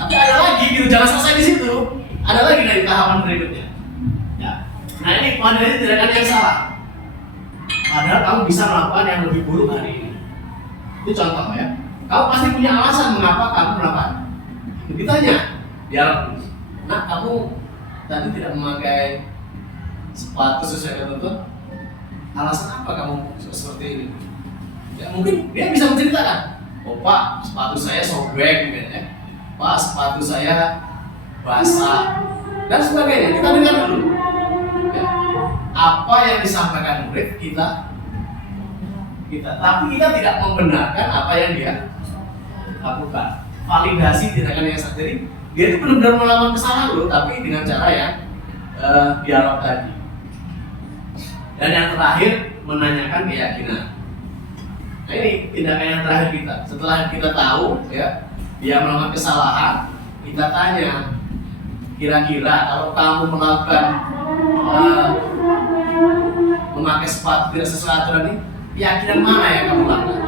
Tapi ada lagi gitu, jangan selesai di situ. Ada lagi dari tahapan berikutnya. Ya. Nah ini pandai tindakan yang salah. Padahal kamu bisa melakukan yang lebih buruk hari ini. Itu contoh ya. Kamu pasti punya alasan mengapa kamu melakukan. Ditanya, ya, nah kamu tadi tidak memakai sepatu sesuai ketentuan. Alasan apa kamu seperti ini? Ya mungkin dia bisa menceritakan. Oh Pak, sepatu saya sobek gitu ya. Pak, sepatu saya basah dan sebagainya. Kita dengar dulu. Ya. Apa yang disampaikan murid kita kita, tapi kita tidak membenarkan apa yang dia lakukan. Validasi tindakan yang salah. Jadi dia itu benar-benar melakukan kesalahan loh, tapi dengan cara yang dialog tadi. Dan yang terakhir, menanyakan keyakinan. Nah ini tindakan yang terakhir kita. Setelah kita tahu ya dia melakukan kesalahan, kita tanya, kira-kira kalau kamu melakukan memakai sepatu tidak sesuai aturan ini, keyakinan mana yang kamu lakukan?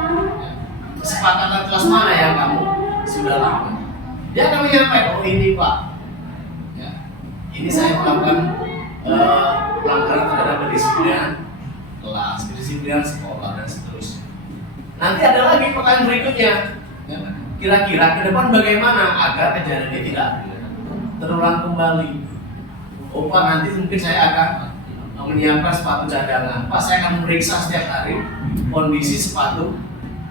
Kesepakatan kelas mana yang kamu sudah lakukan? Dia akan menyampaikan, oh ini Pak, ya, ini saya melakukan pelanggaran terhadap kedisiplinan kelas, kedisiplinan sekolah dan seterusnya. Nanti ada lagi pertanyaan berikutnya, ya, kira-kira ke depan bagaimana agar kejadian ini tidak terulang kembali? Oh Pak, nanti mungkin saya akan menyiapkan sepatu cadangan. Pak, saya akan memeriksa setiap hari kondisi sepatu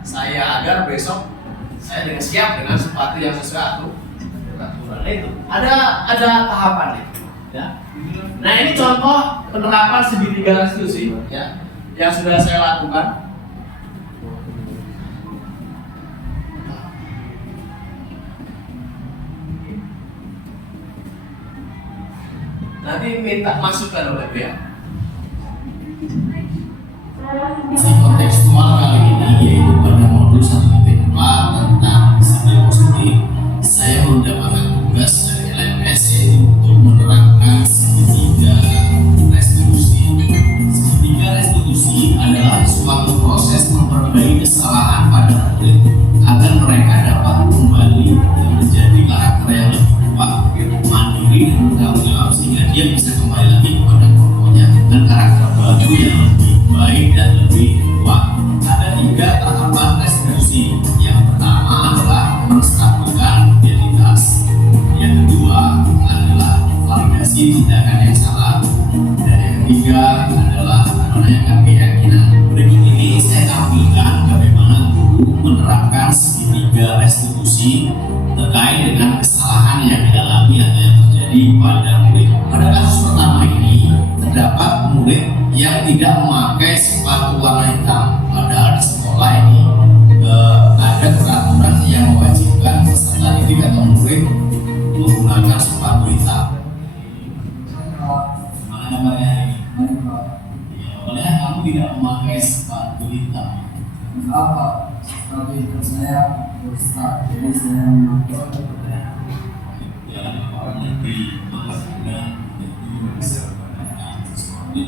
saya agar besok saya dengan siap dengan sepatu yang sesuai aturan. Itu ada tahapannya. Ya. Nah ini contoh penerapan segitiga restitusi ya, yang sudah saya lakukan. Nanti minta masukan oleh ya. Kontekstual kali ini yaitu pada modul 1.4 tentang disiplin positif. Saya mendapatkan tugas dari LMS yaitu untuk menerapkan segitiga restitusi. Segitiga restitusi adalah suatu proses memperbaiki kesalahan pada murid agar mereka dapat kembali menjadi karakter yang lebih kuat, mandiri dan bertanggung jawab sehingga dia bisa kembali lagi kepada pokoknya dengan karakter baru yang lebih baik dan lebih kuat. Ada 3 tahapan restitusi. Yang pertama adalah menstabilkan identitas. Yang kedua adalah validasi tindakan yang salah. Dan yang ketiga adalah menanyakan keyakinan. Berikut ini saya tampilkan bagaimana guru menerapkan segitiga restitusi terkait dengan kesalahan yang dialami atau yang terjadi pada murid. Pada kasus pertama ini terdapat murid yang tidak memakai sepatu warna hitam, padahal di sekolah ini ada peraturan yang mewajibkan peserta didik atau murid menggunakan sepatu hitam. Mana gambarnya ini? Ya, oleh kamu tidak memakai sepatu hitam. Apa? Sepatu hitam saya rusak, jadi saya memakai. Ya, nanti maksudnya itu bisa menggunakan sepatu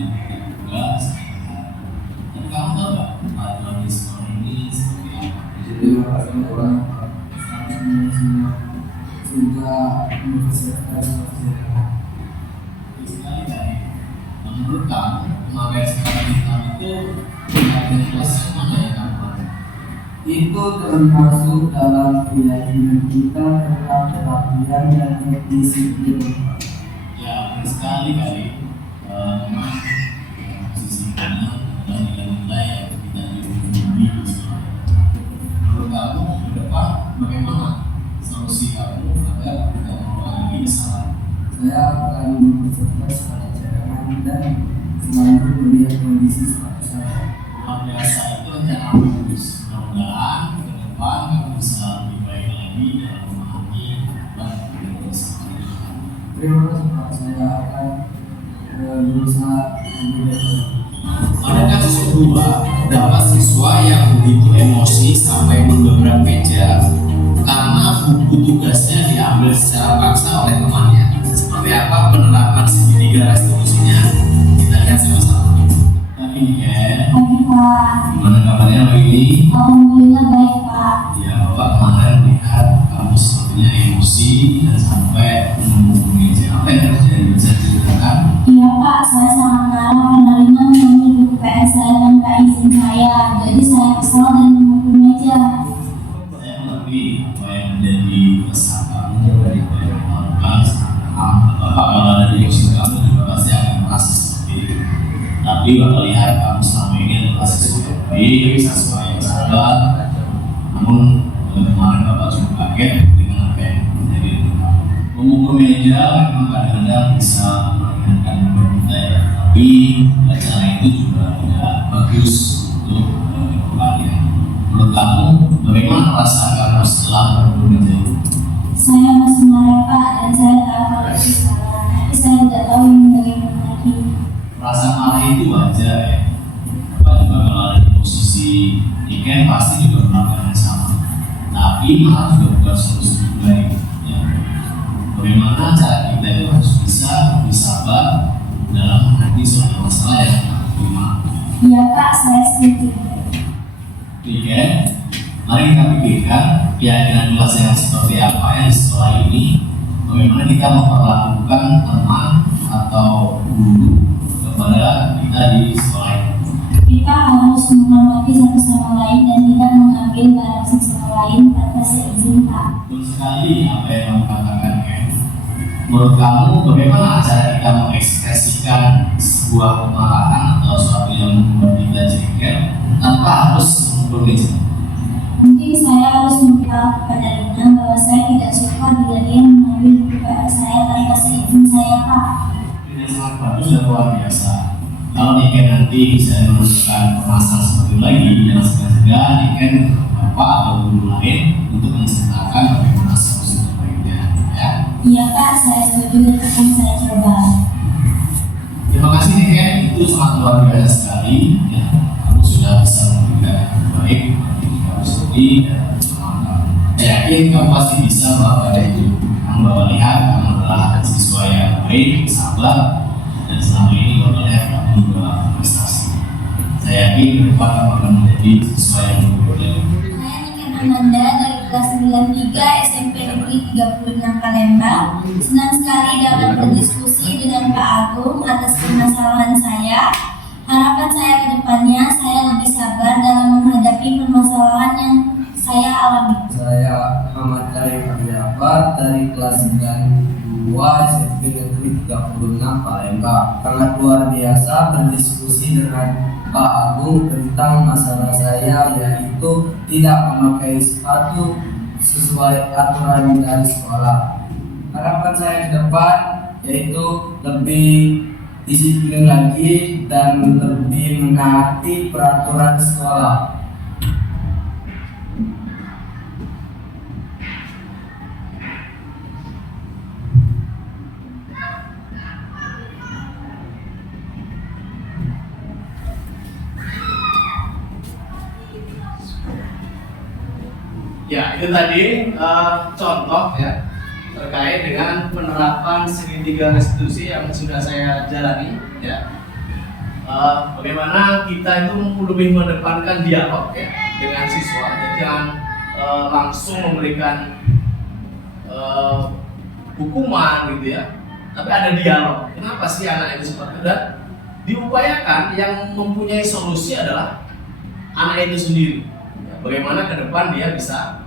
tugas. Dan kamu tahu nggak aturan di sekolah ini seperti apa? Jadi orang juga universitas Sekali lagi, menurut kamu memakai sepatu hitam itu ada kelas mana ya kamu? itu termasuk dalam keyakinan kita tentang kerapian dan disiplin. Ya, sekali kali memang posisinya dan nilai-nilai yang kita jumpai. Menurut kamu ke depan bagaimana solusi kamu agar tidak mengulangi kesalahan? Saya akan mempercepat pada cadangan dan selalu melihat kondisi sepatu saya. Luar biasa, itu rencana bagus. Mudah-mudahan ke depan kamu bisa lebih baik lagi dalam memahami dan kesalahan. Terima kasih Pak, saya akan berusaha lebih baik. Pada kasus kedua, terdapat siswa yang begitu emosi sampai menggebrak meja karena buku tugasnya diambil secara paksa oleh temannya. Seperti apa penerapan segitiga restitusinya? Kita lihat sama-sama. Tapi ya, gimana kabarnya hari ini? Alhamdulillah baik Pak. Ya, Bapak kemarin lihat kamu sepertinya emosi dan sampai memukul meja. Apa yang terjadi? Bisa diceritakan? Iya Pak, saya sangat marah karena Rina mengambil buku PS saya tanpa izin saya. Jadi saya kesal dan memukul meja. Saya mengerti apa yang menjadi kesan kamu dari melakukan Bapak kalau ada di usia kamu juga pasti akan merasa seperti itu. Tapi Bapak lihat kamu selama ini adalah siswa yang baik, siswa yang sabar. Namun kemarin Bapak cukup kaget dengan apa yang terjadi. Memukul meja memang kadang-kadang bisa meringankan beban kita ya. Tapi cara itu juga tidak bagus untuk merasakan setelah berguru itu? Saya masih marah Pak, dan saya tahu kalau itu salah, tapi saya tidak tahu ini bagaimana lagi. Rasa marah itu wajar ya. Bapak juga kalau ada di posisi Niken pasti juga melakukan yang sama. Tapi marah juga bukan solusi terbaik. Ya. Bagaimana cara kita itu harus bisa lebih sabar dalam menghadapi suatu masalah yang terima. Iya Pak, saya setuju. Niken, mari kita pikirkan keyakinan kelas yang seperti apa yang di sekolah ini. Bagaimana kita memperlakukan teman atau guru kepada kita di sekolah ini. Kita harus menghormati satu sama lain dan tidak mengambil barang sesama lain tanpa seizin Pak. Betul sekali apa yang kamu katakan, Ken. Menurut kamu bagaimana cara kita mengekspresikan sebuah kemarahan atau sesuatu yang membuat kita jengkel tanpa harus memukul gadget? Mungkin saya harus memberitahu kepada Lina bahwa saya tidak suka bila dia mengambil buku PR saya tanpa seizin saya Pak. Ini sangat bagus dan luar biasa. Kalau Niken nanti bisa menemukan permasalahan seperti itu lagi, jangan segan-segan Niken bapak atau guru lain untuk menceritakan bagaimana solusi terbaiknya. Ya. Iya Pak, saya setuju dan akan saya coba. Terima kasih Niken, itu sangat luar biasa sekali. Ya. Kamu sudah bisa memberikan yang terbaik bagi kamu sendiri dan bersama kamu. Saya yakin kamu pasti bisa melakukan itu. Kamu bapak lihat, kamu adalah siswa yang baik, sabar, dan selama ini bapak lihat kamu juga berprestasi. Saya yakin ke depan kamu akan menjadi siswa yang lebih baik. Saya Niken Amanda dari kelas 93 SMP Negeri 36 Palembang. Senang sekali dapat berdiskusi dengan Pak Agung atas permasalahan saya. Harapan saya ke depannya, saya lebih sabar dalam menghadapi permasalahan yang saya alami. Saya Ahmad Karim Abdiabar dari kelas 92 SMP Negeri 36 Palembang. Sangat luar biasa berdiskusi dengan Pak Agung tentang masalah saya, yaitu tidak memakai sepatu sesuai aturan dari sekolah. Harapan saya ke depan yaitu lebih disiplin lagi dan lebih menaati peraturan sekolah. Ya, itu tadi contoh ya terkait dengan penerapan segitiga restitusi yang sudah saya jalani ya. Bagaimana kita itu lebih mengedepankan dialog ya dengan siswa, jadi jangan langsung memberikan hukuman gitu ya, tapi ada dialog. Kenapa sih anak itu seperti itu? Dan diupayakan yang mempunyai solusi adalah anak itu sendiri. Bagaimana ke depan dia bisa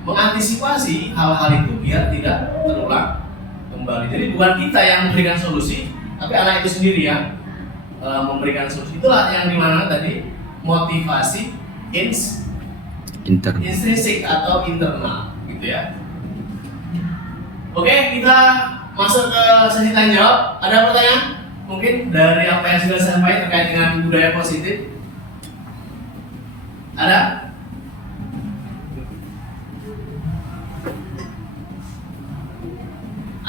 mengantisipasi hal-hal itu biar tidak terulang kembali. Jadi bukan kita yang memberikan solusi, tapi anak itu sendiri yang memberikan solusi. Itulah yang dimana tadi motivasi intrinsik atau internal, gitu ya. Oke, kita masuk ke sesi tanya jawab. Ada pertanyaan? Mungkin dari apa yang sudah saya sampaikan terkait dengan budaya positif? Ada?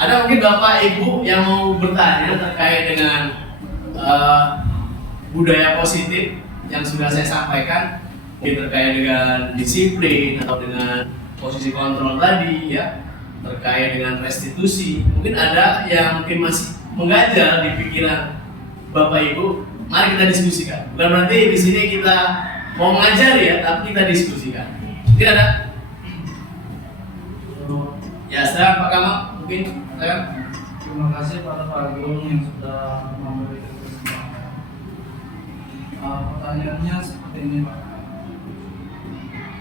Ada mungkin Bapak Ibu yang mau bertanya terkait dengan budaya positif yang sudah saya sampaikan, mungkin terkait dengan disiplin atau dengan posisi kontrol tadi ya, terkait dengan restitusi. Mungkin ada yang mungkin masih mengganjal di pikiran Bapak Ibu. Mari kita diskusikan. Bukan berarti di sini kita mau mengajari ya, tapi kita diskusikan. Mungkin ada? Ya, sekarang Pak Kamal mungkin. Terima kasih pada Pak Agung yang sudah memberikan kesempatan. Pertanyaannya seperti ini Pak.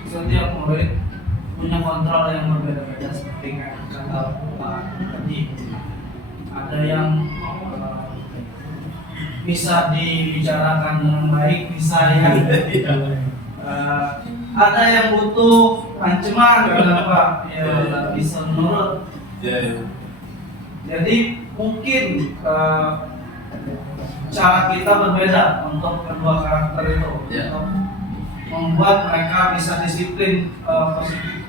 Setiap murid punya kontrol yang berbeda-beda seperti kata Pak tadi. Ada yang bisa dibicarakan dengan baik, bisa yang ada yang butuh ancaman karena Pak ya bisa menurut. Jadi mungkin cara kita berbeda untuk kedua karakter itu. membuat mereka bisa disiplin positif,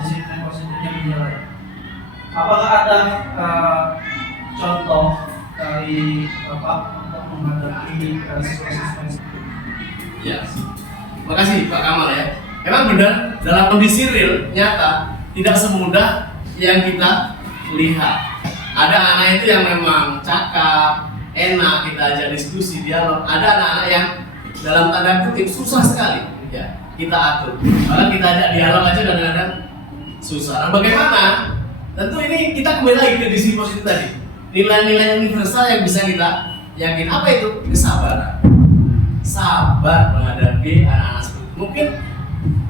disiplin positifnya dinilai. Apakah ada contoh dari Bapak untuk menghadapi siswa-siswa? Ya, terima kasih Pak Kamal ya. Memang benar dalam kondisi real nyata tidak semudah yang kita lihat. Ada anak itu yang memang cakap, enak kita ajak diskusi, dialog. Ada anak-anak yang dalam tanda kutip susah sekali ya kita atur. Bahkan kita ajak dialog aja kadang-kadang susah. Nah, bagaimana? Tentu ini kita kembali lagi ke disi positif tadi. Nilai-nilai universal yang bisa kita yakin. Apa itu? Kesabaran. Sabar menghadapi anak-anak seperti itu. Mungkin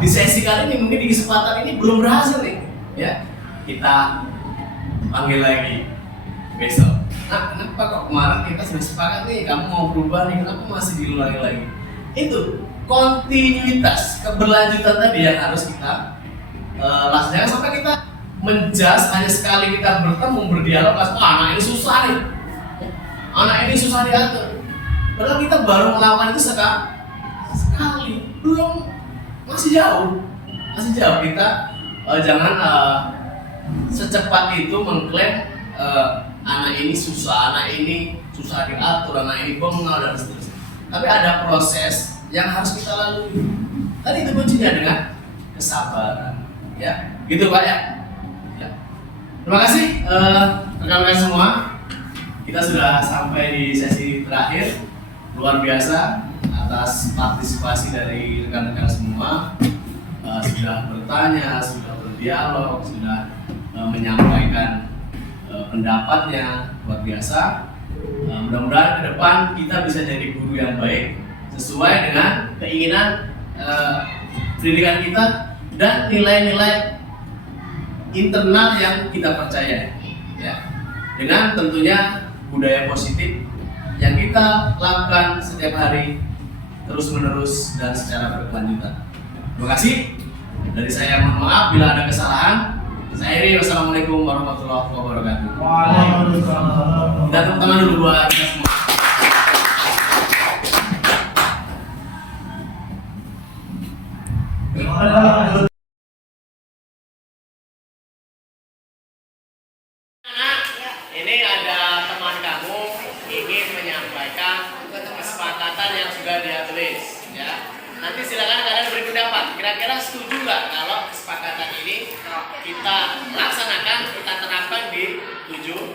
di sesi kali ini, mungkin di kesempatan ini belum berhasil nih ya. Kita panggil lagi besok. Nah, kenapa kok kemarin kita sudah sepakat nih, kamu mau berubah nih, kenapa masih diulangi lagi? Itu kontinuitas, keberlanjutan tadi yang harus kita laksanakan sampai kita menjas hanya sekali kita bertemu berdialog langsung, anak ini susah nih, anak ini susah diatur. Padahal kita baru melakukan itu sekali, belum, masih jauh kita jangan secepat itu mengklaim anak ini susah diatur, anak ini bengal dan seterusnya. Tapi ada proses yang harus kita lalui. Tadi itu kuncinya dengan kesabaran, ya, gitu Pak ya. Ya. Terima kasih rekan-rekan semua. Kita sudah sampai di sesi terakhir. Luar biasa atas partisipasi dari rekan-rekan semua. Sudah bertanya, sudah berdialog, sudah menyampaikan pendapatnya, luar biasa. Mudah-mudahan ke depan kita bisa jadi guru yang baik sesuai dengan keinginan pendidikan kita dan nilai-nilai internal yang kita percaya, ya. Dengan tentunya budaya positif yang kita lakukan setiap hari terus-menerus dan secara berkelanjutan. Terima kasih. Dari saya mohon maaf bila ada kesalahan. Saya Iri, wassalamualaikum warahmatullahi wabarakatuh. Waalaikumsalam. Kita tepuk tangan dulu buat kita semua. Ini ada teman kamu ingin menyampaikan kesepakatan yang sudah dia tulis, ya. Nanti silakan kalian beri pendapat. Kira-kira setuju nggak kalau kesepakatan ini kita laksanakan, kita terapkan di 7